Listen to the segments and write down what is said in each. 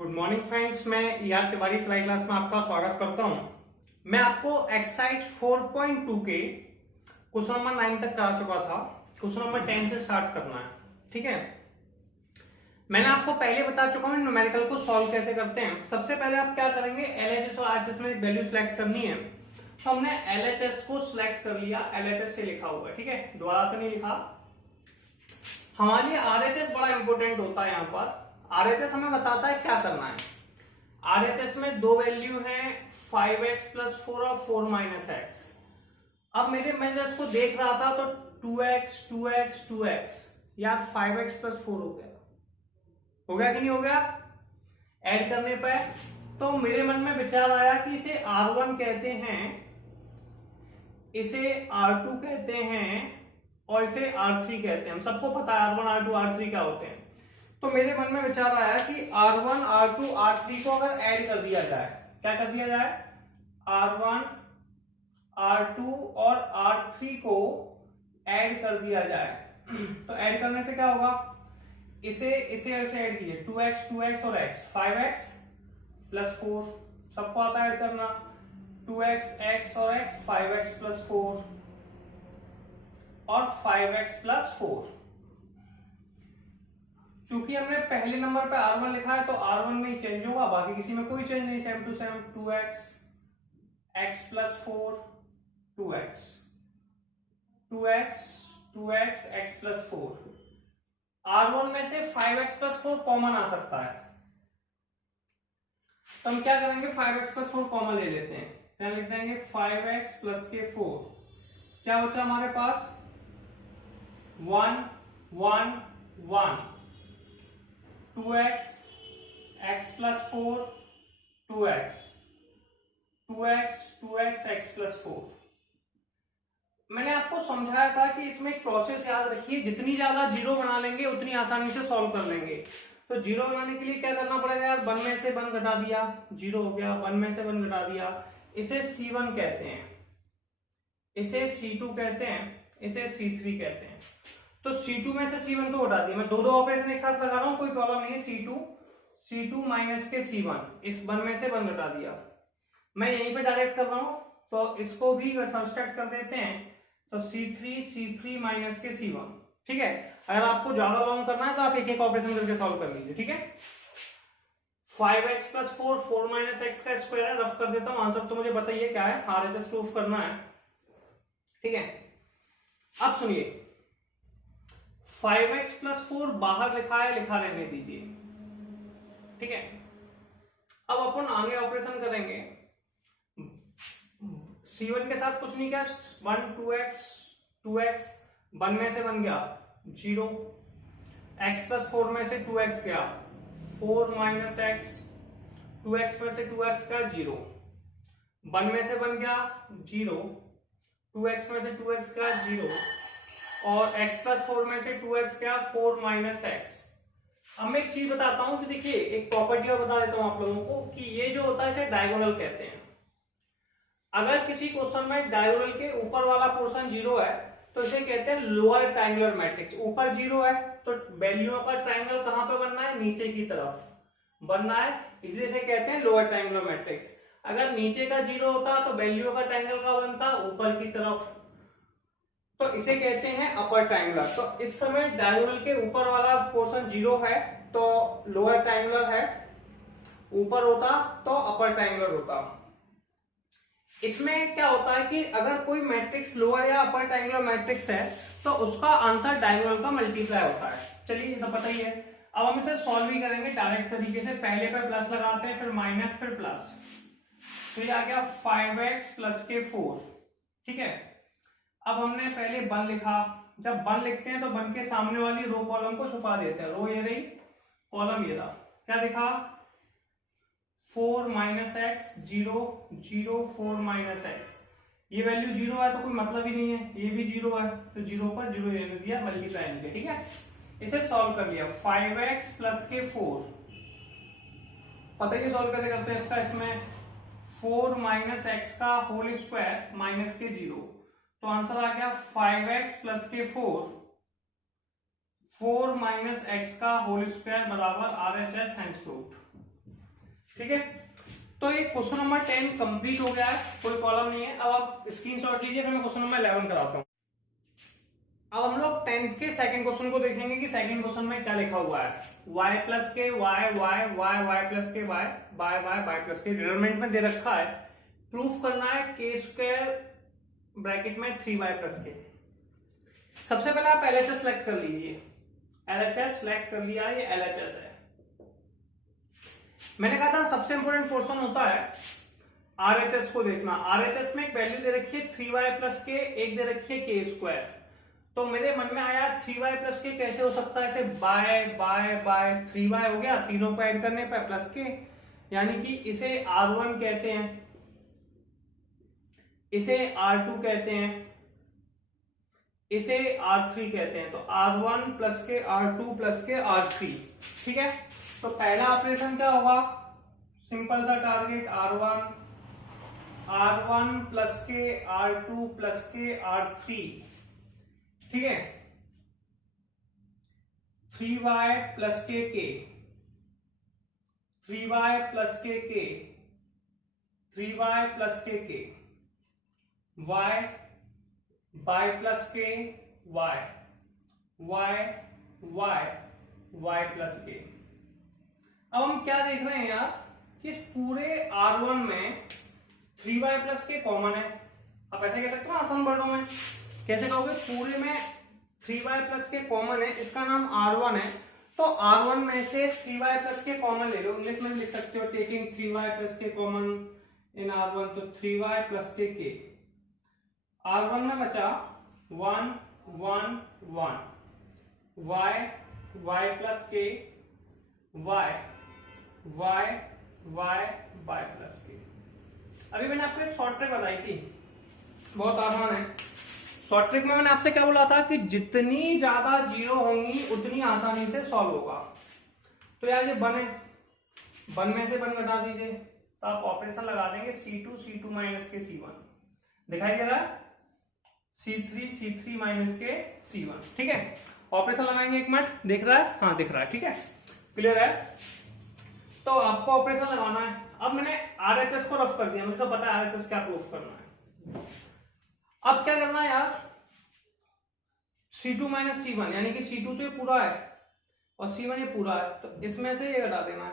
Good morning friends, मैं यार Tiwari try class में आपका स्वागत करता हूं। मैं आपको एक्सरसाइज 4.2 के क्वेश्चन नंबर 9 तक करा चुका था। क्वेश्चन नंबर 10 से स्टार्ट करना है, ठीक है। मैंने आपको पहले बता चुका हूं न्यूमेरिकल को सॉल्व कैसे करते हैं। सबसे पहले आप क्या करेंगे, एलएचएस और आरएचएस में वैल्यू सिलेक्ट करनी है। तो हमने एलएचएस को सिलेक्ट कर लिया, एलएचएस से लिखा हुआ है, ठीक है, दोबारा से नहीं लिखा। हमारे लिए आरएचएस बड़ा इंपॉर्टेंट होता है। यहाँ पर आरएचएस हमें बताता है क्या करना है। आरएचएस में दो वैल्यू है 5x + 4 और 4 - x। अब मैं जब इसको देख रहा था तो 2x 2x 2x यार 5x + 4 हो गया कि नहीं हो गया ऐड करने पर। तो मेरे मन में विचार आया कि इसे R1 कहते हैं, इसे R2 कहते हैं और इसे R3 कहते हैं। हम सबको पता है R1 R2 R3 क्या होते हैं। तो मेरे मन में विचार आया कि R1 R2 R3 को अगर ऐड कर दिया जाए, क्या कर दिया जाए, R1 R2 और R3 को ऐड कर दिया जाए। तो ऐड करने से क्या होगा, इसे ऐसे ऐड कीजिए, 2x 2x और x 5x + 4, सबको आता है ऐड करना, 2x x और x 5x + 4 और 5x + 4। चूंकि हमने पहले नंबर पे R1 लिखा है तो R1 में ही चेंज होगा, बाकी किसी में कोई चेंज नहीं। Same to same 2x x + 4 2x 2x 2x x + 4। R1 में से 5x + 4 कॉमन आ सकता है, तो हम क्या करेंगे, 5x + 4 कॉमन ले लेते हैं। क्या लिख देंगे, 5x + 4, क्या बचा हमारे पास, 1 1 1, 2x x + 4 2x 2x 2x x + 4। मैंने आपको समझाया था कि इसमें एक प्रोसेस याद रखिए, जितनी ज्यादा जीरो बना लेंगे उतनी आसानी से सॉल्व कर लेंगे। तो जीरो बनाने के लिए क्या करना पड़ेगा यार, 1 में से 1 घटा दिया, जीरो हो गया, 1 में से 1 घटा दिया, इसे C1 कहते हैं, इसे C2 कहते हैं, इसे C3 कहते हैं। तो C2 में से C1 को घटा दिया, मैं दो ऑपरेशन एक साथ लगा रहा हूं, कोई प्रॉब्लम नहीं है। C2 माइनस के C1, इस 1 में से 1 घटा दिया, मैं यहीं पे डायरेक्ट कर रहा हूं, तो इसको भी सब्सट्रैक्ट कर देते हैं, तो C3 माइनस के C1, ठीक है। अगर आपको ज्यादा लॉन्ग करना है तो आप एक एक ऑपरेशन करके सॉल्व कर लीजिए, ठीक है। 5x + 4 4 - x का स्क्वायर है, रफ कर देता हूं आंसर, तो मुझे बताइए क्या है, आरएचएस प्रूफ करना है, ठीक है। अब सुनिए, 5x + 4 बाहर लिखा है, लिखा रहने दीजिए, ठीक है। अब अपन आगे ऑपरेशन करेंगे, C1 के साथ कुछ नहीं किया, 1 2x 1 में से 1 गया 0, x + 4 में से 2x गया 4 - x, 2x में से 2x का 0, 1 में से 1 गया 0, 2x में से 2x का 0 और x + 4 में से 2x क्या 4 - x। अब मैं एक चीज बताता हूं कि देखिए, एक प्रॉपर्टी और बता देता हूं आप लोगों को कि ये जो होता है इसे डायगोनल कहते हैं। अगर किसी क्वेश्चन में डायगोनल के ऊपर वाला पोर्शन 0 है तो इसे कहते हैं लोअर ट्रायंगुलर मैट्रिक्स। ऊपर 0 है तो वैल्यूओं का ट्रायंगल कहां पे बनना है, नीचे की तरफ बनना है, इसलिए इसे कहते हैं लोअर ट्रायंगुलर मैट्रिक्स। अगर नीचे का 0 होता तो वैल्यूओं का ट्रायंगल कहां बनता, ऊपर की तरफ, तो इसे कहते हैं अपर ट्रायंगुलर। तो इस समय डायगोनल के ऊपर वाला पोर्शन 0 है तो लोअर ट्रायंगुलर है, ऊपर होता तो अपर ट्रायंगुलर होता। इसमें क्या होता है कि अगर कोई मैट्रिक्स लोअर या अपर ट्रायंगुलर मैट्रिक्स है तो उसका आंसर डायगोनल का मल्टीप्लाई होता है। चलिए ये तो पता ही है। अब हम इसे सॉल्व भी करेंगे डायरेक्ट तरीके से, पहले पे प्लस लगाते हैं, फिर माइनस, फिर प्लस, तो ये आ गया 5x + 4, ठीक है। अब हमने पहले 1 लिखा, जब 1 लिखते हैं तो 1 के सामने वाली रो कॉलम को छुपा देते हैं, रो ये रही, कॉलम ये रहा, क्या दिखा 4 - x 0 0 4 - x। ये वैल्यू 0 है तो कोई मतलब ही नहीं है, ये भी 0 है तो 0 पर 0 रहने दिया, मल्टीप्लाई नहीं किया, ठीक है। इसे सॉल्व कर लिया, 5x + 4, पता ही सॉल्व कैसे करते हैं इसका, इसमें 4 - x का होल स्क्वायर माइनस के 0, तो आंसर आ गया 5x + 4 4 - x का होल स्क्वायर बराबर RHS हैंस प्रूव्ड। ठीक है, तो ये क्वेश्चन नंबर 10 कंप्लीट हो गया है, कोई प्रॉब्लम नहीं है। अब आप स्क्रीनशॉट लीजिए, फिर मैं क्वेश्चन नंबर 11 कराता हूँ। अब हम लोग 10th के सेकंड क्वेश्चन को देखेंगे कि सेकंड क्वेश्चन में क्या लिखा हुआ है। y plus K Y Y Y Y plus K Y by Y Y plus K determinant में दे रखा है, प्रूफ करना है के स्क्वायर ब्रैकेट में 3y प्लस के। सबसे पहले आप LHS सेलेक्ट कर लीजिए। LHS सेलेक्ट कर लिया, ये LHS है। मैंने कहा था सबसे इंपॉर्टेंट पोर्शन होता है RHS को देखना। RHS में एक वैल्यू दे रखी है 3y प्लस के, एक दे रखी है के स्क्वायर। तो मेरे मन में आया 3y प्लस के कैसे हो सकता है, ऐसे बाय बाय बाय 3y हो गया, तीनों को ऐड करने पर प्लस के, यानी कि इसे R1 कहते हैं, इसे R2 कहते हैं, इसे R3 कहते हैं। तो R1 प्लस के R2 प्लस के R3, ठीक है। तो पहला ऑपरेशन क्या होगा, सिंपल सा टारगेट R1 प्लस के R2 प्लस के R3, ठीक है। 3y प्लस के 3y प्लस के 3y प्लस के y बाय प्लस के y y y y plus के। अब हम क्या देख रहे हैं यार कि इस पूरे R1 में 3y प्लस के कॉमन है। आप ऐसे कह सकते हो आसान वर्डों में, कैसे कहोगे, पूरे में 3y प्लस के कॉमन है, इसका नाम R1 है, तो R1 में से 3y प्लस के कॉमन ले लो। इंग्लिश में भी लिख सकते हो टेकिंग 3y प्लस के कॉमन इन R1, तो 3y प्लस के R1 में बचा 1 1 1 y प्लस के y प्लस के। अभी मैंने आपको एक शॉर्ट ट्रिक बताई थी, बहुत आसान है। शॉर्ट ट्रिक में मैंने आपसे क्या बोला था कि जितनी ज्यादा जीरो होंगी उतनी आसानी से सॉल्व होगा। तो यार ये बन है, बन में से बन घटा दीजिए, तो आप ऑपरेशन लगा देंगे C2 माइनस के C1, दिखाई दे रहा है, C3 माइनस के C1, ठीक है। ऑपरेशन लगाएंगे, एक मिनट, दिख रहा है, हाँ दिख रहा है, ठीक है, क्लियर है। तो आपको ऑपरेशन लगाना है। अब मैंने RHS को रफ कर दिया, मुझे तो पता है RHS क्या प्रूफ करना है। अब क्या करना है यार, C2 माइनस C1, यानी कि C2 तो ये पूरा है और C1 ये पूरा है, तो इसमें से ये घटा देना है।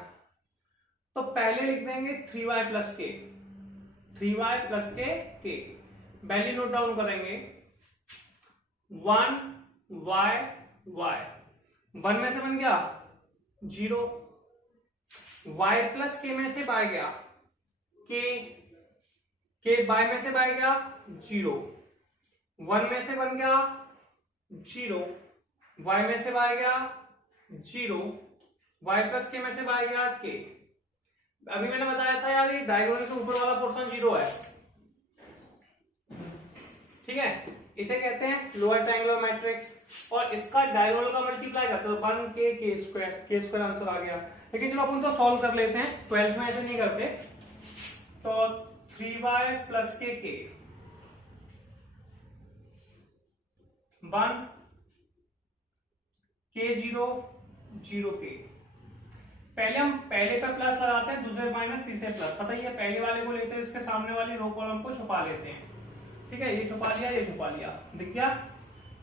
तो पहले लिख देंगे 3y प्लस के वैल्यू नोट डाउन करेंगे, 1 y 1 में से बन गया 0, y प्लस के में से बाय गया के बाय में से बाय गया 0, 1 में से बन गया 0, y में से बाय गया 0, y प्लस के में से बाय गया के। अभी मैंने बताया था यार ये डायगोनल के ऊपर वाला पोर्शन 0 है, ठीक है, इसे कहते हैं लोअर ट्रायंगुलर मैट्रिक्स, और इसका डायगोनल का मल्टीप्लाई करते हो 1 के स्क्वायर आंसर आ गया। लेकिन चलो अपन तो सॉल्व कर लेते हैं, 12th में ऐसे नहीं करते। तो 3y प्लस के 1 के 0 के। पहले हम पहले पे प्लस लगाते हैं, दूसरे माइनस, तीसरे प्लस, पता ही है। पहले वाले को लेते हैं, इसके सामने वाली रो कॉलम को छुपा लेते हैं, ठीक है, ये छुपा लिया, ये छुपा लिया, दिख गया।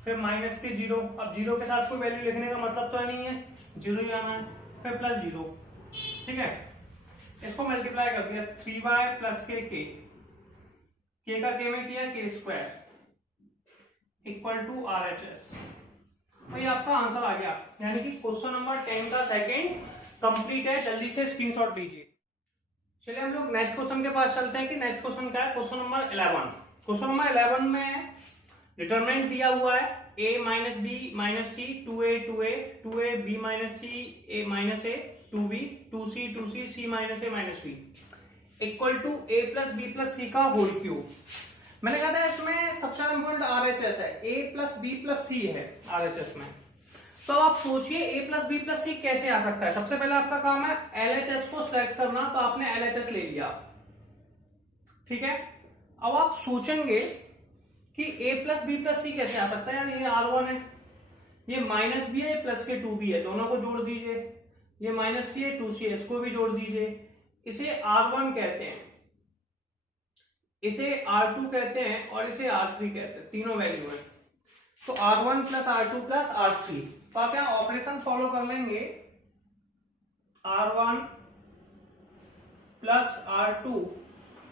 फिर माइनस के 0, अब 0 के साथ कोई वैल्यू लिखने का मतलब तो नहीं है, 0 ही आना है, फिर प्लस 0, ठीक है। इसको मल्टीप्लाई कर दिया, 3y प्लस के का के में किया के स्क्वायर इक्वल टू RHS। तो ये आपका आंसर आ गया, यानी कि क्वेश्चन नंबर 10 का सेकंड कंप्लीट है। जल्दी से स्क्रीनशॉट लीजिए। चलिए हम लोग नेक्स्ट क्वेश्चन के पास चलते हैं कि नेक्स्ट क्वेश्चन क्या है। Question number 11। क्वेश्चन नंबर 11 में डिटरमिनेंट दिया हुआ है a minus B minus C 2a b minus C a minus a 2b 2c c minus a minus b equal to a plus b plus c का whole cube. मैंने कहा था इसमें सबसे ज्यादा इंपॉर्टेंट RHS है, a plus b plus c है RHS में। तो आप सोचिए a plus b plus c कैसे आ सकता है। सबसे पहले आपका काम है LHS को सिलेक्ट करना, तो आपने LHS ले लिया, ठीक है। अब आप सोचेंगे कि a plus b plus c कैसे आ सकता है, यानी ये R1 है, ये माइनस b है, प्लस के 2b है, दोनों को जोड़ दीजिए, ये माइनस c है 2c है, इसको भी जोड़ दीजिए, इसे R1 कहते हैं, इसे R2 कहते हैं और इसे R3 कहते हैं, तीनों वैल्यू है। तो R1 plus R2 plus R3, तो आप यहाँ ऑपरेशन फॉलो कर लेंगे, R1 प्लस R2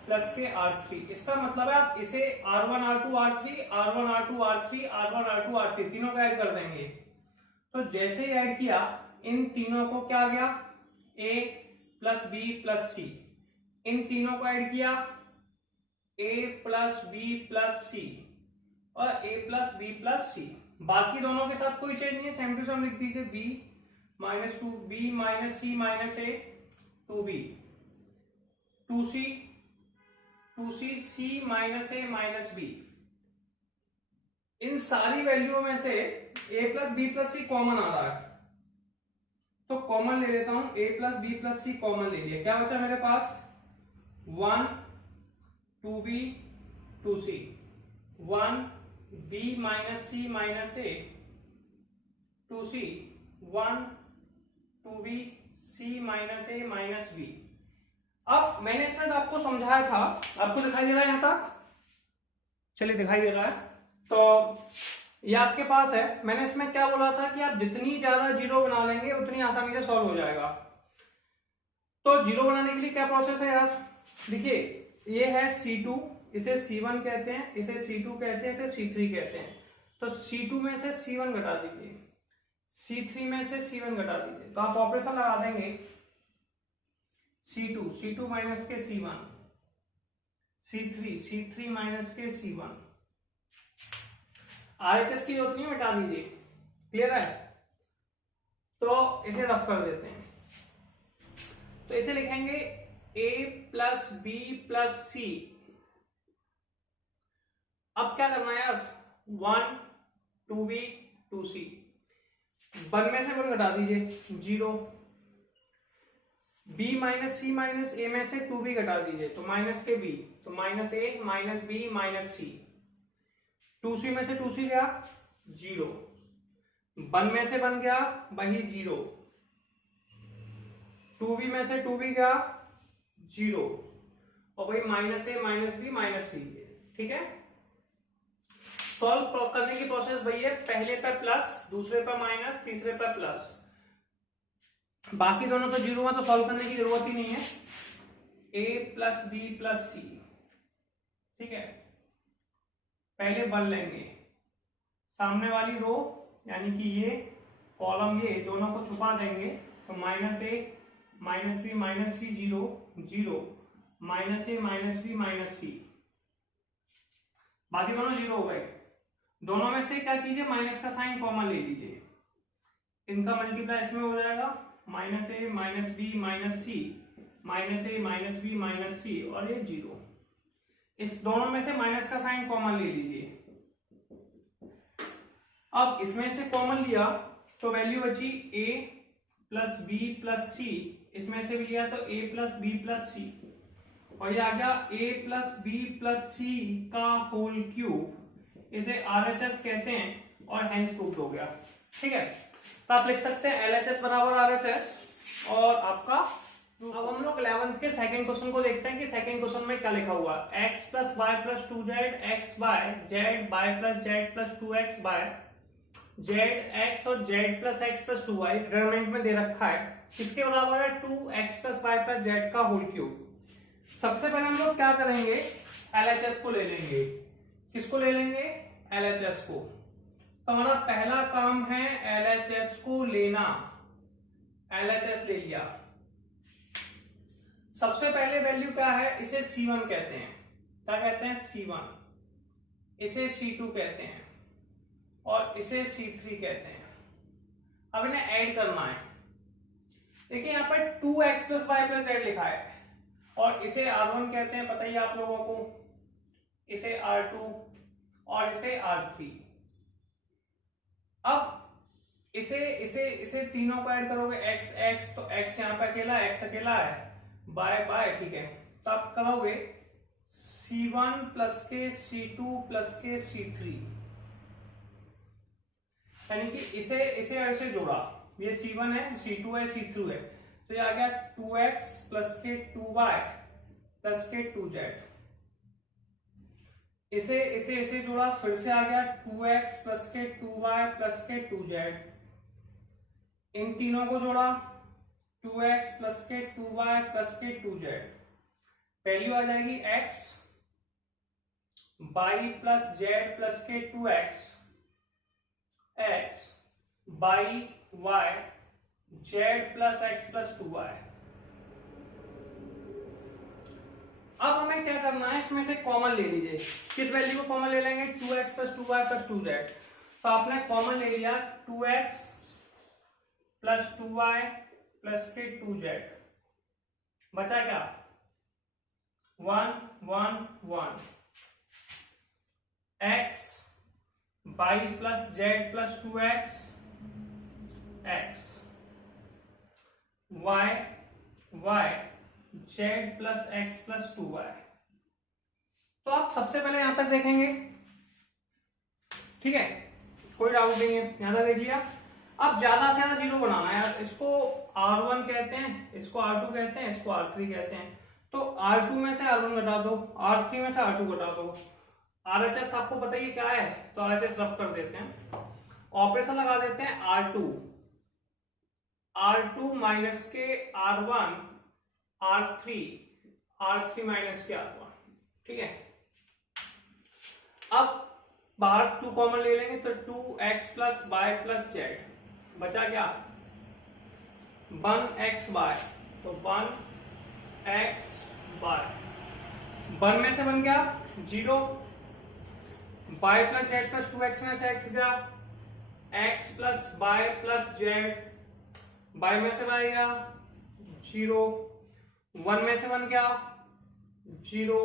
प्लस के R3। इसका मतलब है आप इसे R1 R2 R3 R1 R2 R3 R1 R2 R3 तीनों को ऐड कर देंगे। तो जैसे ही ऐड किया इन तीनों को क्या आ गया, A plus B plus C, इन तीनों को ऐड किया A plus B plus C और A plus B plus C। बाकी दोनों के साथ कोई चेंज नहीं है, सेम टू सेम लिख दीजिए, B minus 2B minus C minus A 2B 2C 2C C minus A minus B। इन सारी वैल्यूओं में से A plus B plus C common आ रहा है, तो कॉमन ले लेता हूं, A plus B plus C common ले लिया, क्या बचा मेरे पास 1 2B 2C 1B minus C minus A 2C 1 2B C minus A minus B। अब मैंने इसमें आपको समझाया था, आपको दिखाई दे रहा है यहां तक, चलिए दिखाई दे रहा है, तो ये आपके पास है। मैंने इसमें क्या बोला था कि आप जितनी ज्यादा जीरो बना लेंगे उतनी आसानी से सॉल्व हो जाएगा। तो जीरो बनाने के लिए क्या प्रोसेस है यार, देखिए ये है C2, इसे C1 कहते हैं, इसे C2 कहते हैं, इसे C3 कहते हैं। तो C2 में से C1 घटा दीजिए, C3 में से C1 घटा दीजिए, तो आप ऑपरेशन लगा देंगे C2 माइनस के C1 C3 माइनस के C1। RHS की जरूरत नहीं, मिटा दीजिए, क्लियर है। तो इसे रफ कर देते हैं, तो इसे लिखेंगे A plus B plus C। अब क्या करना है यार, 1 2B 2C, 1 में से 1 घटा दीजिए 0, B minus C minus A में से 2B घटा दीजिए तो माइनस के B, तो minus A minus B minus C, 2C में से 2C गया 0, 1 में से 1 गया वही 0, 2B में से 2B गया 0 और वही minus A minus B minus C, ठीक है। सॉल्व करने की प्रोसेस वही है, पहले पे प्लस, दूसरे पे माइनस, तीसरे पे प्लस, बाकी दोनों तो जीरो है तो सॉल्व करने की जरूरत ही नहीं है। A plus B plus C, ठीक है, पहले 1 लेंगे, सामने वाली रो यानी कि ये कॉलम, ये दोनों को छुपा देंगे, तो minus A minus B minus C 0 0 minus A minus B minus C, बाकी दोनों जीरो हो गए। दोनों में से क्या कीजिए, माइनस का साइन कॉमन ले लीजिए, इनका मल्टीप्लाई इसमें हो जाएगा, minus A minus B minus C minus A minus B minus C और ये 0। इस दोनों में से माइनस का साइन कॉमन ले लीजिए। अब इसमें से कॉमन लिया तो वैल्यू बची A plus B plus C, इसमें से भी लिया तो A plus B plus C और ये आ गया A plus B plus C का होल क्यूब, इसे RHS कहते हैं और हेंस प्रूव्ड हो गया, ठीक है। तो आप लिख सकते हैं LHS बराबर RHS और आपका। अब हम लोग 11th के सेकंड क्वेश्चन को देखते हैं कि सेकंड क्वेश्चन में क्या लिखा हुआ है, x plus Y plus 2z x by Z Y plus Z plus 2x by Z x और z plus x plus 2y determinant में दे रखा है, किसके बराबर है 2x plus Y plus Z का होल क्यूब। सबसे पहले हम लोग क्या करेंगे, LHS को ले लेंगे, किसको ले लेंगे, LHS को। तो हमारा पहला काम है LHS को लेना, LHS ले लिया। सबसे पहले वैल्यू क्या है, इसे C1 कहते हैं, क्या कहते हैं C1, इसे C2 कहते हैं और इसे C3 कहते हैं। अब इन्हें ऐड करना है, देखिए यहाँ पर 2x plus Y plus Z लिखा है और इसे R1 कहते हैं, पता ही आप लोगों को, इसे R2 और इसे R3। अब इसे इसे इसे तीनों को ऐड करोगे x x, तो x यहाँ पे अकेला, x अकेला है, बाय बाय, ठीक है। तो आप करोगे C1 प्लस के C2 प्लस के C3, यानी कि इसे इसे ऐसे जोड़ा, ये C1 है, C2 है, C3 है, तो ये आ गया 2x प्लस के 2y प्लस के 2z। इसे जोड़ा, फिर से आ गया 2x प्लस के 2y प्लस के 2z। इन तीनों को जोड़ा, 2x प्लस के 2y प्लस के 2z। वैल्यू आ जाएगी x y plus z plus के 2x, x y y z plus x plus 2y। अब हमें क्या करना है, इसमें से कॉमन ले लीजिए। किस वैल्यू को कॉमन ले लेंगे, 2x plus 2y plus 2z। तो आपने कॉमन ले लिया 2x प्लस 2y प्लस के 2z। बचा क्या, 1 1 1। x y plus z plus 2x, x y y z plus x plus 2y। तो आप सबसे पहले यहां तक देखेंगे, ठीक है, कोई डाउट नहीं है, यहां तक देख लिया। अब ज्यादा से ज्यादा जीरो बनाना है यार। इसको R1 कहते हैं, इसको R2 कहते हैं, इसको R3 कहते हैं। तो R2 में से R1 घटा दो, R3 में से R2 घटा दो। RHS आपको पता ही क्या है, तो RHS रफ कर देते हैं, ऑपरेशन लगा देते हैं। R2 माइनस के R1, R3 माइनस के R1, ठीक है। अब बाहर 2 कॉमन ले लेंगे, तो 2x plus Y plus Z. बचा क्या, 1xy, तो 1xy। 1 में से बन गया 0, y plus Z plus 2x में से x गया, x plus Y plus Z. y में से y गया 0, 1 में से 1 गया 0,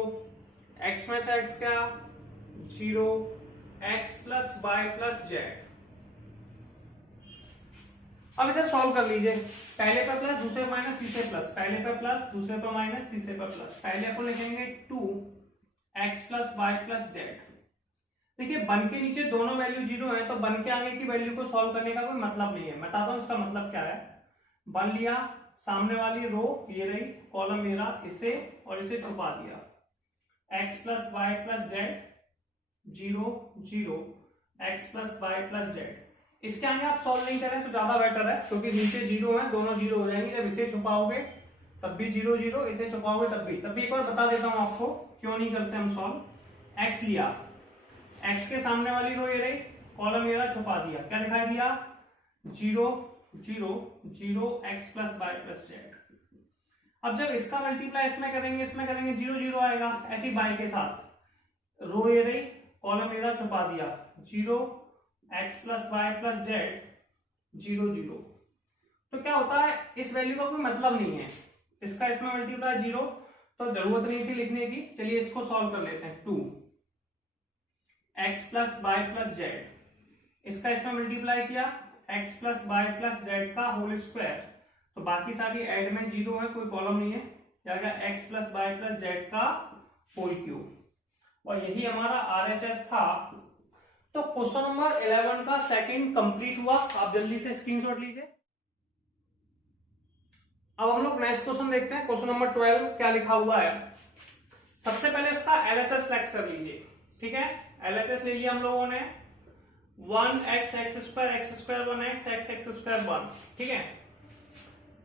x में से x गया 0, x plus Y plus Z. अब इसे सॉल्व कर लीजिए। पहले पे प्लस, दूसरे पे माइनस, तीसरे प्लस, पहले पे प्लस, दूसरे पे माइनस, तीसरे पे प्लस। पहले अपन लिखेंगे 2x plus Y plus Z. देखिए 1 के नीचे दोनों वैल्यू 0 है, तो 1 के आगे की वैल्यू को सॉल्व करने का कोई मतलब नहीं है। मैं बताता हूं इसका मतलब क्या है। 1 लिया, सामने वाली रो ये रही, कॉलम मेरा, इसे और इसे छुपा दिया। x plus Y plus Z 0 0, x plus Y plus Z. इसके आगे आप सॉल्व नहीं करें तो ज्यादा बेटर है, क्योंकि नीचे 0 है, दोनों 0 हो जाएंगे। जब इसे छुपाओगे तब भी 0 0, इसे छुपाओगे तब भी। एक बार बता देता हूं आपको क्यों नहीं करते हम सॉल्व। x लिया, x के सामने वाली रो ये रही, कॉलम ये रहा, छुपा दिया। क्या दिखाई दिया, 0 0 0, x plus Y plus Z. अब जब इसका मल्टीप्लाई इसमें करेंगे 0 0 आएगा। ऐसी बाई के साथ रो ये रही, कॉलम ये रहा, छुपा दिया, 0 x plus Y plus Z 0 0। तो क्या होता है, इस वैल्यू का कोई मतलब नहीं है। इसका इसमें मल्टीप्लाई 0, तो जरूरत नहीं थी लिखने की। चलिए इसको सॉल्व कर लेते हैं। 2 x plus Y plus Z, इसका इसमें मल्टीप्लाई किया, x plus Y plus Z का होल स्क्वायर। तो बाकी सारी ऐड में 0 है, कोई प्रॉब्लम नहीं है। क्या गया, x plus Y plus Z का होल क्यूब। और यही हमारा RHS था। तो क्वेश्चन नंबर 11 का सेकंड कंप्लीट हुआ। आप जल्दी से स्क्रीनशॉट लीजिए। अब हम लोग नेक्स्ट क्वेश्चन देखते हैं। क्वेश्चन नंबर 12 क्या लिखा हुआ है। सबसे पहले इसका LHS सेलेक्ट कर लीजिए, ठीक है। LHS ले लिया हम लोगों ने, 1x x square 1x x square 1, ठीक है।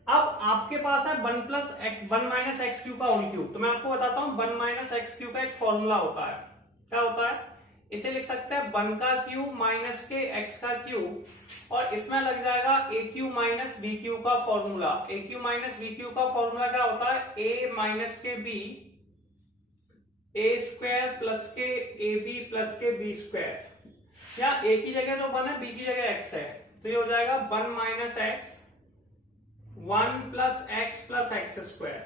अब आपके पास है 1 माइनस एक्स क्यू का होल क्यूब। तो मैं आपको बताता हूं 1 माइनस एक्स क्यू का एक फॉर्मूला होता है। क्या होता है, इसे लिख सकते हैं 1 का क्यूब माइनस के x का क्यूब, और इसमें लग जाएगा ए क्यू माइनस बी क्यू का फॉर्मूला। ए क्यू माइनस बी क्यू का फॉर्मूला क्या होता है, a माइनस के b, ए स्क्वायर प्लस के A B plus K B square. या a की जगह जो 1 है, b की जगह x है, तो ये हो जाएगा 1 minus x 1 plus X square.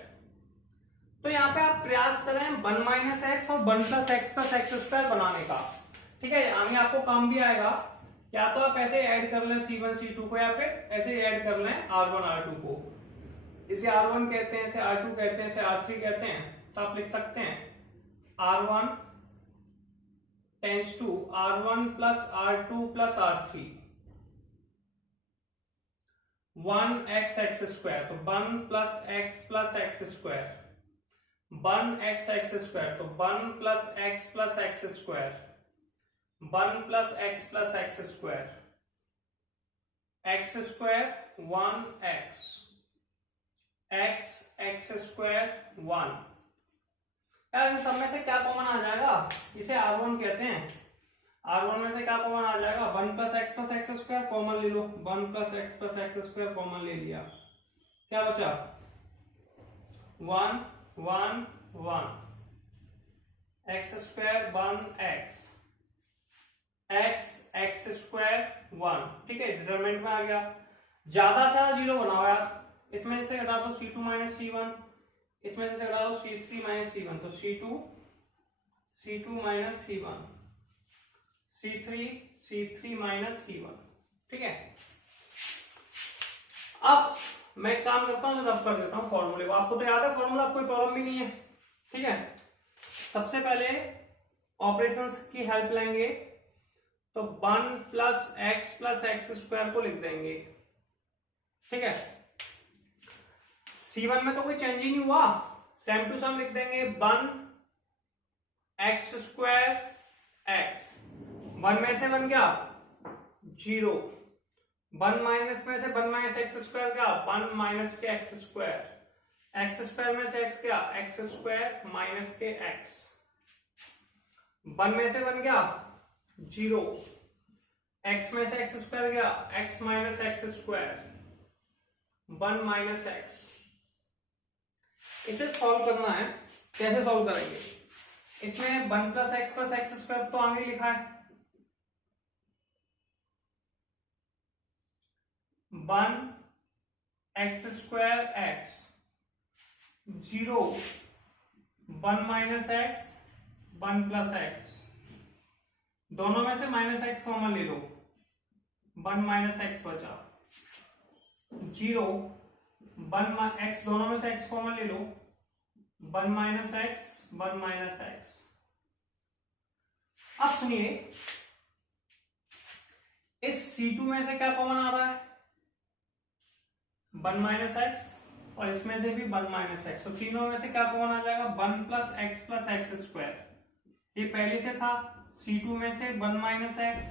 तो यहाँ पे आप प्रयास करें 1 माइनस एक्स और 1 प्लस एक्स स्क्वायर बनाने का, ठीक है। आगे आपको काम भी आएगा। या तो आप ऐसे ऐड कर लें C1 C2 को, या फिर ऐसे ऐड कर लें R1 R2 को। इसे R1 कहते हैं, इसे R2 कहते हैं, इसे R3 कहते हैं। तो आप लिख सकते हैं R1 tends to R1 plus R2 plus R3। 1x X square, तो 1 plus X square, 1x X square, तो 1 plus X square, 1 plus X square, X square 1x, X square 1। यार इन सब में से क्या कॉमन आ जाएगा, इसे R1 कहते हैं। R1 में से क्या कॉमन आ जाएगा, 1 प्लस एक्स स्क्वायर कॉमन ले लो, 1 प्लस एक्स स्क्वायर कॉमन ले लिया, क्या बचा 1 1 1, x square 1x, X square 1, ठीक है, डिटरमिनेंट में आ गया। ज्यादा से ज्यादा जीरो बनाओ यार, इसमें से घटा दो C2 माइनस C1, इसमें से घटा दो C3 माइनस C1, तो C2 minus C1, C3 minus C1, ठीक है। अब मैं काम करता हूं, रब कर देता हूं फॉर्मूले को, आपको तो याद है फॉर्मूला, कोई प्रॉब्लम भी नहीं है, ठीक है। सबसे पहले ऑपरेशंस की हेल्प लेंगे, तो 1 प्लस एक्स स्क्वायर को लिख देंगे, ठीक है। C1 में तो कोई चेंज ही नहीं हुआ, सेम टू सेम लिख देंगे, 1 एक्स स्क्वायर एक्स, 1 में से 1 क्या 0, 1 माइनस में से 1 माइनस एक्स स्क्वायर क्या 1 माइनस के एक्स स्क्वायर, एक्स स्क्वायर में से एक्स क्या एक्स स्क्वायर माइनस के एक्स, 1 में से 1 क्या 0, एक्स में से एक्स स्क्वायर क्या x minus x square, 1 minus x. इसे सॉल्व करना है, कैसे सॉल्व करेंगे, इसमें 1 प्लस एक्स स्क्वायर तो आगे लिखा है, 1 x square x, 0 1 minus x 1 plus x, दोनों में से माइनस एक्स कॉमन ले लो, 1 माइनस एक्स बचा, 0 1 एक्स, दोनों में से एक्स कॉमन ले लो, 1 माइनस एक्स 1 माइनस एक्स। अब सुनिए, इस C2 में से क्या कॉमन आ रहा है 1 माइनस एक्स, और इसमें से भी 1 माइनस एक्स, तो तीनों में से क्या कॉमन आ जाएगा 1 प्लस एक्स स्क्वायर, ये पहले से था। C2 में से 1 माइनस एक्स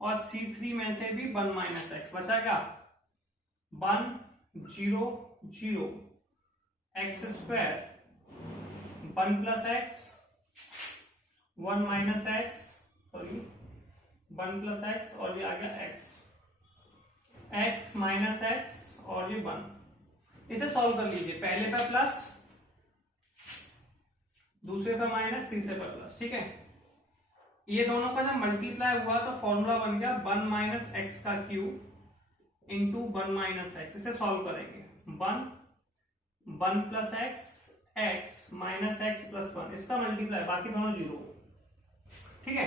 और C3 में से भी 1 माइनस एक्स, बचा क्या 1 0 0 x square 1 plus x 1 minus x, sorry 1 plus x, और ये आ गया एक्स, एक्स माइनस एक्स और ये 1। इसे सॉल्व कर लीजिए, पहले पे प्लस, दूसरे पे माइनस, तीसरे पे प्लस, ठीक है। ये दोनों का जब मल्टीप्लाई हुआ तो फॉर्मूला बन गया 1 माइनस एक्स का क्यूब इंटू 1 माइनस एक्स। इसे सॉल्व करेंगे, 1 plus x x minus x plus 1, इसका मल्टीप्लाई, बाकी दोनों जीरो, ठीक है।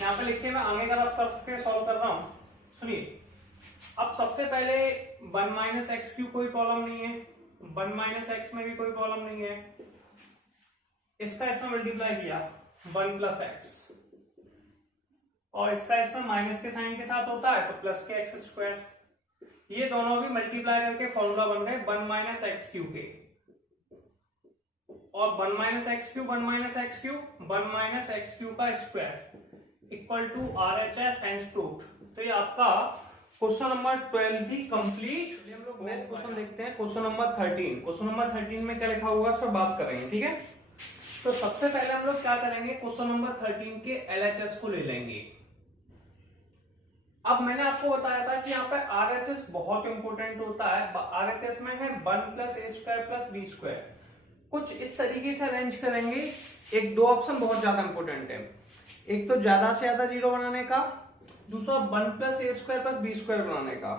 यहाँ पे लिखे मैं आगे का रफ करके सॉल्व कर रहा हूं, सुनिए। अब सबसे पहले 1 माइनस एक्स क्यूब, कोई प्रॉब्लम नहीं है, 1 माइनस एक्स में भी कोई प्रॉब्लम नहीं है, इसका इसमें मल्टीप्लाई किया 1 प्लस एक्स, और इसका इसमें माइनस के साइन के साथ होता है तो प्लस के एक्स स्क्वायर, ये दोनों भी मल्टीप्लाई करके फॉर्मूला बन गए 1 माइनस एक्स क्यूब के, और 1 minus X cube 1 minus X cube 1 minus X cube का square equal to RHS hence proved. तो ये आपका क्वेश्चन नंबर 12 भी कंप्लीट। हम लोग नेक्स्ट क्वेश्चन देखते हैं, क्वेश्चन नंबर 13। क्वेश्चन नंबर 13 में क्या लिखा हुआ है, इस पर बात करेंगे, ठीक है। तो सबसे पहले हम लोग क्या करेंगे, क्वेश्चन नंबर 13 के LHS को ले लेंगे। अब मैंने आपको बताया था कि यहाँ पे RHS बहुत इंपॉर्टेंट होता है। RHS में है 1 plus A square plus B square, कुछ इस तरीके से अरेंज करेंगे। एक दो ऑप्शन बहुत ज्यादा इंपॉर्टेंट है, एक तो ज्यादा से ज्यादा जीरो बनाने का, दूसरा 1 plus A square plus B square बनाने का।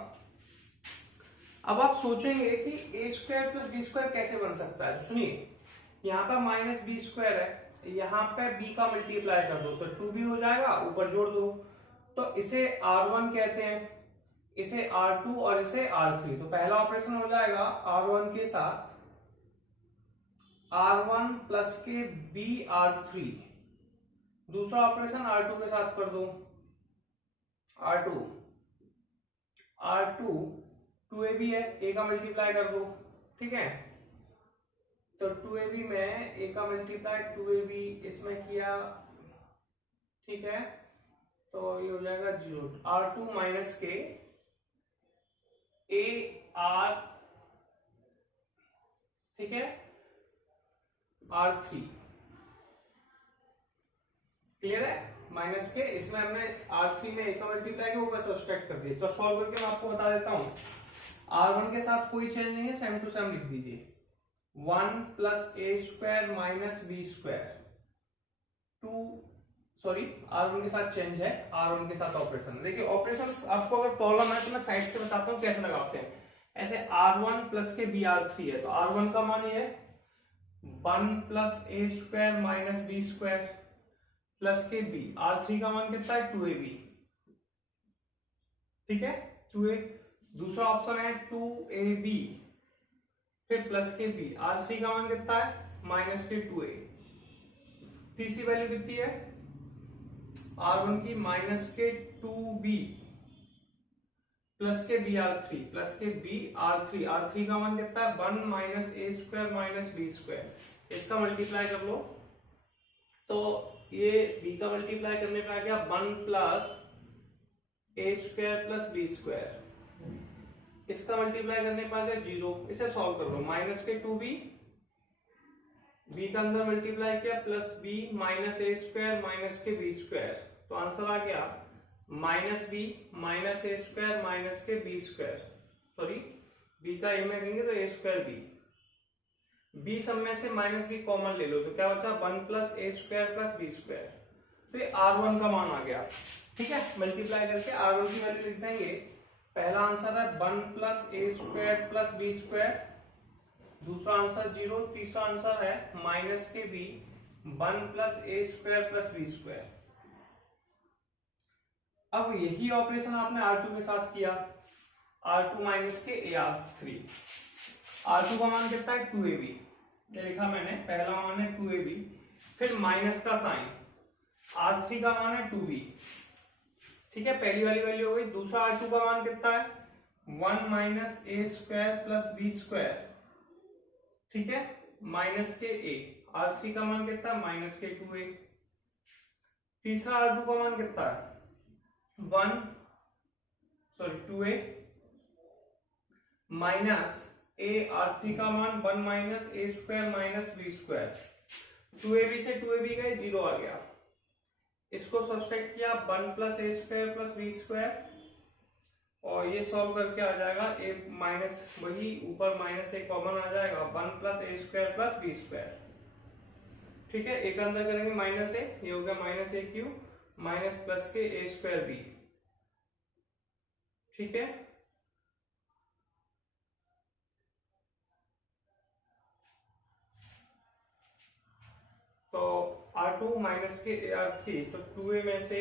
अब आप सोचेंगे कि ए स्क्वायर प्लस बी स्क्वायर कैसे बन सकता है, सुनिए, यहाँ पर माइनस बी स्क्वायर है, यहाँ पे बी का मल्टीप्लाई कर दो तो 2b हो जाएगा, ऊपर जोड़ दो, तो इसे R1 कहते हैं, इसे R2 और इसे R3। तो पहला ऑपरेशन हो जाएगा R1 के साथ R1 प्लस के BR3, दूसरा ऑपरेशन R2 के साथ कर दो, R2 2 2ab है, a का मल्टीप्लाई कर दो, ठीक है। तो 2ab में a का मल्टीप्लाई 2ab इसमें किया, ठीक है, तो ये हो जाएगा 0, r2 माइनस के a r, ठीक है, r3, क्लियर है, माइनस के इसमें हमने r3 में a का मल्टीप्लाई किया, ऊपर सब्सट्रैक्ट कर दिया। तो सॉल्व करके मैं आपको बता देता हूं, r1 के साथ कोई चेंज नहीं है, सेम टू सेम लिख दीजिए, 1 plus A square minus B square, r1 के साथ चेंज है, r1 के साथ ऑपरेशन। देखिए ऑपरेशन आपको अगर प्रॉब्लम है तो मैं साइड से बताता हूँ कैसे लगाते हैं। ऐसे r1 प्लस के br3 है, तो r1 का मान ये है 1 plus A square minus B square plus K b, r3 का मान कितना है 2ab, ठीक है, 2a। दूसरा ऑप्शन है 2ab फिर प्लस के b, r3 का मान कितना है माइनस के 2a। तीसरी वैल्यू कितनी है r1 की माइनस के 2b प्लस के br3 प्लस के br3, r3 का मान कितना है 1 minus A square minus B square, इसका मल्टीप्लाई कर लो, तो ये b का मल्टीप्लाई करने पे आ गया 1 plus A square plus B square, इसका मल्टीप्लाई करने पे आ गया 0, इसे सॉल्व कर लो, माइनस के 2b, b का अंदर मल्टीप्लाई किया plus b minus A square minus के बी स्क्वायर, तो आंसर आ गया minus B minus A square minus के बी स्क्वायर, सॉरी b का a में कहेंगे तो ए स्क्वायर बी, b सब में से माइनस बी कॉमन ले लो, तो क्या बचा 1 plus A square plus B square, तो ये r1 का मान आ गया, ठीक है। मल्टीप्लाई करके r1 की वैल्यू लिख देंगे, पहला आंसर है 1 plus A square plus B square, दूसरा आंसर 0, तीसरा आंसर है माइनस के b 1 plus A square plus B square. अब यही ऑपरेशन आपने r2 के साथ किया, r2 माइनस के ar3, r2 का मान कितना है 2ab, ये लिखा मैंने, पहला मान है 2ab, फिर माइनस का साइन, r3 का मान है 2b, ठीक है, पहली वाली वैल्यू हो गई। दूसरा r2 का मान कितना है 1 minus A square plus B square, ठीक है, माइनस के a, r3 का मान कितना है माइनस के 2a। तीसरा r2 का मान कितना है 2a माइनस a, r3 का मान 1 minus A square minus B square, 2ab से 2ab गए 0 आ गया, इसको सब्सट्रैक्ट किया 1 plus A square plus B square, और ये सॉल्व करके आ जाएगा a माइनस, वही ऊपर माइनस ए कॉमन आ जाएगा 1 plus A square plus B square, ठीक है, एक अंदर करेंगे माइनस ए, ये हो गया माइनस ए क्यूब माइनस प्लस के ए स्क्वायर बी, ठीक है। तो r2 माइनस के ar3, तो 2a में से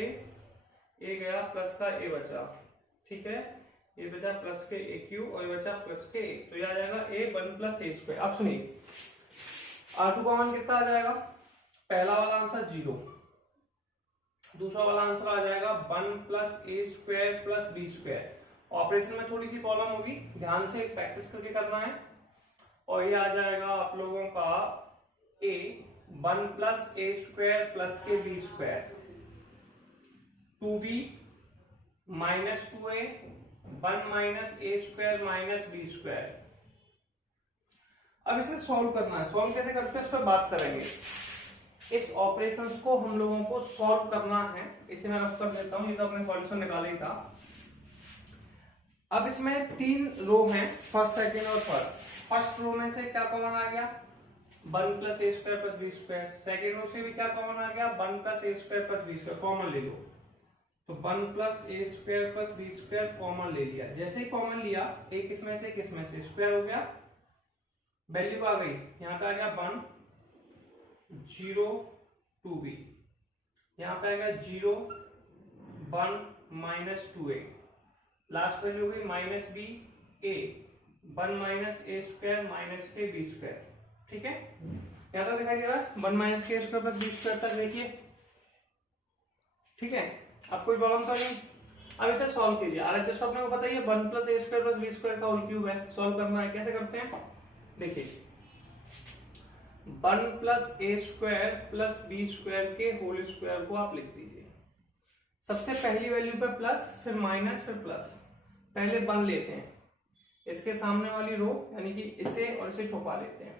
a गया प्लस का a बचा, ठीक है, ये बचा प्लस के a क्यूब और ये बचा प्लस के a, तो ये आ जाएगा a 1 प्लस ए स्क्वायर। अब सुनिए r2 का मान कितना आ जाएगा, पहला वाला आंसर 0, दूसरा वाला आंसर आ जाएगा 1 plus A square plus B square. Operation में थोड़ी सी प्रॉब्लम होगी, ध्यान से प्रैक्टिस करके करना है, और ये आ जाएगा आप लोगों का a 1 plus A square plus K B square, 2b minus 2a 1 minus A square minus B square. अब इसे सॉल्व करना है, सॉल्व कैसे करते हैं इस पर बात करेंगे। इस ऑपरेशंस को हम लोगों को सॉल्व करना है, इसे मैं रफ कर देता हूं, ये तो अपने सॉल्यूशन निकाला ही था। अब इसमें 3 रो हैं, फर्स्ट सेकंड और थर्ड। फर्स्ट रो में से क्या कॉमन आ गया 1 plus A square plus B square, second row से भी क्या कॉमन आ गया 1 plus A square plus B square, common ले लो, तो 1 plus A square plus B square common ले लिया। जैसे ही कॉमन लिया एक इसमें से स्क्वायर हो गया, वैल्यू आ गई, यहाँ पे आ गया 1 0 2b, यहाँ पे आएगा 0 1 माइनस 2a, लास्ट वैल्यू हो गई minus B A 1 minus A square minus के बी स्क्वायर, ठीक है। यहाँ तक दिखाई दे रहा है 1 माइनस के स्क्वायर प्लस बी स्क्वायर तक, देखिए ठीक है। अब कोई प्रॉब्लम था नहीं, अब इसे सॉल्व कीजिए। आरएचएस तो अपने को पता ही है 1 plus A square plus B square का होल क्यूब है। सॉल्व करना है, कैसे करते हैं देखिए, 1 plus A square plus B square के होल स्क्वायर को आप लिख दीजिए। सबसे पहली वैल्यू पे प्लस, फिर माइनस, फिर प्लस। पहले 1 लेते हैं, इसके सामने वाली रो यानी कि इसे और इसे छुपा लेते हैं,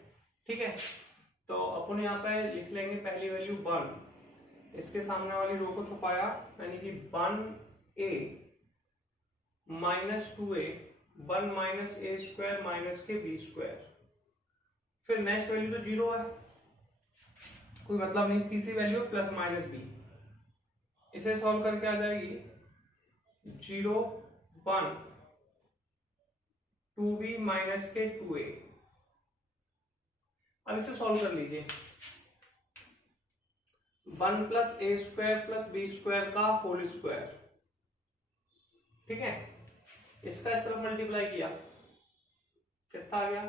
ठीक है। तो अपन यहाँ पे लिख लेंगे पहली वैल्यू 1, इसके सामने वाली रो को छुपाया यानी कि 1a minus 2a, 1 minus A square minus के बी स्क्वायर। फिर नेक्स्ट वैल्यू तो 0 है, कोई मतलब नहीं। तीसरी वैल्यू प्लस माइनस बी, इसे सॉल्व करके आ जाएगी 0 1 2b माइनस के 2a। अब इसे सॉल्व कर लीजिए। 1 plus A square plus B square का होल स्क्वायर, ठीक है। इसका इस तरफ मल्टीप्लाई किया, कितना आ गया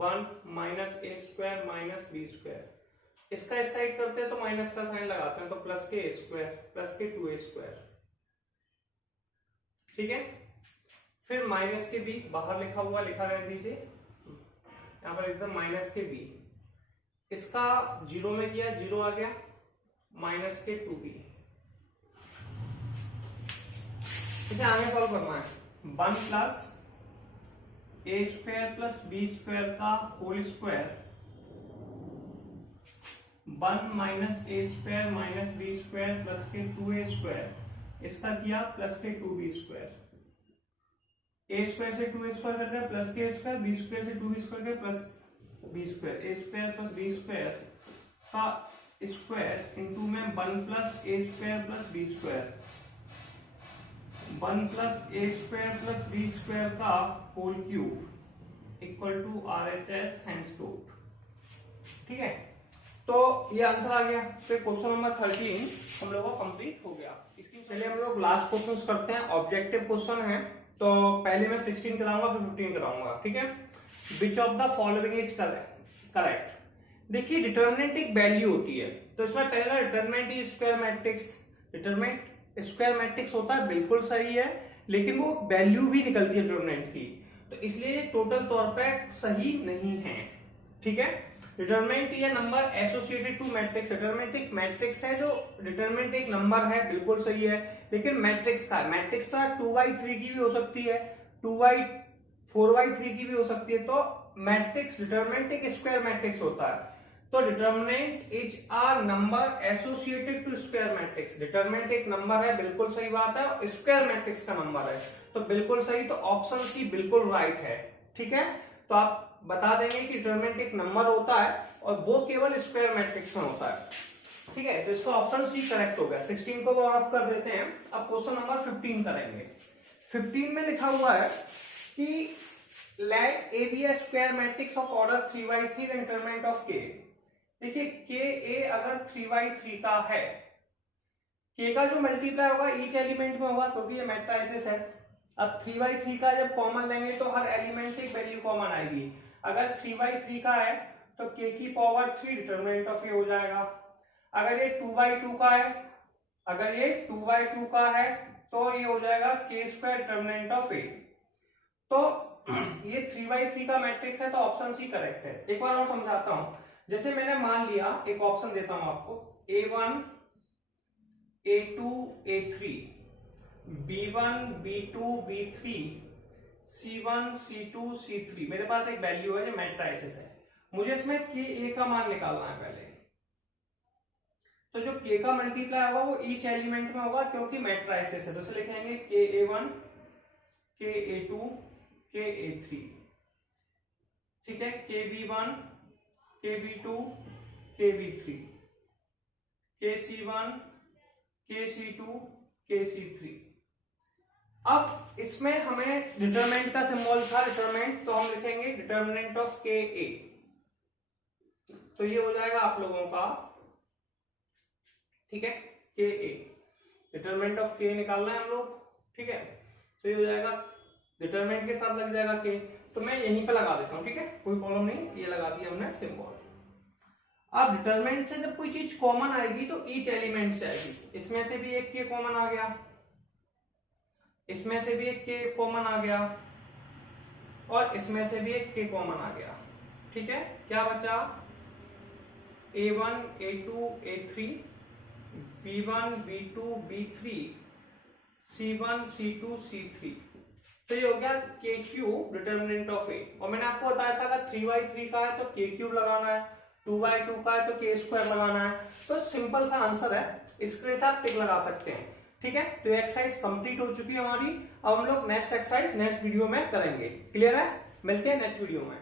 1 minus A square minus B square. इसका इस साइड करते हैं तो माइनस का साइन लगाते हैं, तो प्लस के ए square plus K 2a square, ठीक है। फिर माइनस के बी बाहर लिखा हुआ लिखा रहने दीजिए, यहां पर एकदम माइनस के बी। इसका 0 में किया, 0 आ गया, माइनस के 2b। इसे आगे सॉल्व करना है। 1 plus A square plus B square का whole square, 1 minus A square minus B square plus K 2a square. इसका किया प्लस के 2b स्क्वायर। ए स्क्वायर से 2a स्क्वायर कर दिया प्लस के स्क्वायर, बी स्क्वायर से 2b स्क्वायर के plus B square. A square plus B square का स्क्वायर इनटू में 1 plus A square plus B square, 1 plus A square plus B square का whole cube equal to RHS hence रूट, ठीक है। तो ये आंसर आ गया। फिर क्वेश्चन नंबर 13 हम लोगों का कंप्लीट हो गया। इसके पहले हम लोग लास्ट क्वेश्चंस करते हैं, ऑब्जेक्टिव क्वेश्चन है। तो पहले मैं 16 कराऊंगा फिर 15 कराऊंगा, ठीक है। Which of the following is correct. देखिए डिटरमिनेंट एक वैल्यू होती है, तो इसमें पहला determinant is square matrix. Determinant square matrix होता है, बिल्कुल सही है, लेकिन वो वैल्यू भी निकलती है डिटरमिनेंट की, तो इसलिए टोटल तौर पे सही नहीं है, ठीक है। डिटरमिनेंट ये number associated to matrix. Determinant एक मैट्रिक्स है, जो डिटरमिनेंट एक नंबर है, बिल्कुल सही है, लेकिन मैट्रिक्स का है। मैट्रिक्स तो 2/3 की भी हो सकती है, 4/3 की भी हो सकती है। तो मैट्रिक्स डिटरमिनेंट एक स्क्वायर मैट्रिक्स होता है। तो determinant is a number associated to square matrix. Determinant एक नंबर है, बिल्कुल सही बात है, स्क्वायर मैट्रिक्स का नंबर है, तो बिल्कुल सही। तो ऑप्शन सी बिल्कुल राइट है, ठीक है। तो आप बता देंगे कि डिटरमिनेंट एक नंबर होता है और वो केवल स्क्वायर मैट्रिक्स में होता है, ठीक है। तो इसका ऑप्शन सी करेक्ट हो गया। 16 को ऑफ कर देते हैं। अब क्वेश्चन नंबर 15 करेंगे। 15 में लिखा हुआ है कि let A B A square matrix of order 3/3 the determinant of K. देखिए के ए अगर 3/3 का है, के का जो मल्टीप्लाई होगा ईच एलिमेंट में होगा, क्योंकि ये मैट्रिसेस है। अब 3/3 का जब कॉमन लेंगे तो हर एलिमेंट से एक वैल्यू कॉमन आएगी। अगर 3/3 का है तो k की पावर 3 डिटरमिनेंट ऑफ ए हो जाएगा। अगर ये 2/2 का है, अगर ये 2/2 का है तो ये हो जाएगा k स्क्वायर डिटरमिनेंट ऑफ ए। तो ये 3/3 का मैट्रिक्स है, तो ऑप्शन सी करेक्ट है। एक बार और समझाता हूं। जैसे मैंने मान लिया, एक ऑप्शन देता हूं आपको, A1 A2 A3, B1 B2 B3, C1 C2 C3। मेरे पास एक वैल्यू है जो मैट्रिसेस है, मुझे इसमें के ए का मान निकालना है पहले। तो जो के का मल्टीप्लाई होगा वो ईच एलिमेंट में होगा, क्योंकि मैट्रिसेस है। तो इसे लिखेंगे के A1 के A2 के A3, ठीक है। के B1 के B2 के B3 के C1 के C2 के C3। अब इसमें हमें डिटरमिनेंट का सिंबल था डिटरमिनेंट, तो हम लिखेंगे डिटरमिनेंट ऑफ के ए। तो ये हो जाएगा आप लोगों का, ठीक है, के ए। डिटरमिनेंट ऑफ के निकालना है हम लोग, ठीक है। तो ये हो जाएगा डिटरमिनेंट के साथ लग जाएगा के, तो मैं यहीं पे लगा देता हूं, ठीक है, कोई प्रॉब्लम नहीं। ये लगा दिया हमने सिंबल। अब डिटरमिनेंट से जब कोई चीज कॉमन आएगी तो ईच एलिमेंट से आएगी। इसमें से भी एक के कॉमन आ गया, इसमें से भी एक के कॉमन आ गया और इसमें से भी एक के कॉमन आ गया। ठीक है, क्या बचा? A1 A2 A3 B1 B2 B3 C1 C2 C3। तो ये हो गया के क्यूब डिटर्मिनेंट ऑफ ए। और मैंने आपको बताया था अगर 3/3 का है तो के क्यूब लगाना है, 2/2 का है तो के स्क्वायर लगाना है। तो सिंपल सा आंसर है, इसके साथ टिक लगा सकते हैं। ठीक है, तो एक्सरसाइज कंप्लीट हो चुकी है हमारी। अब हम लोग नेक्स्ट एक्सरसाइज नेक्स्ट वीडियो में करेंगे। क्लियर है? मिलते हैं नेक्स्ट वीडियो में।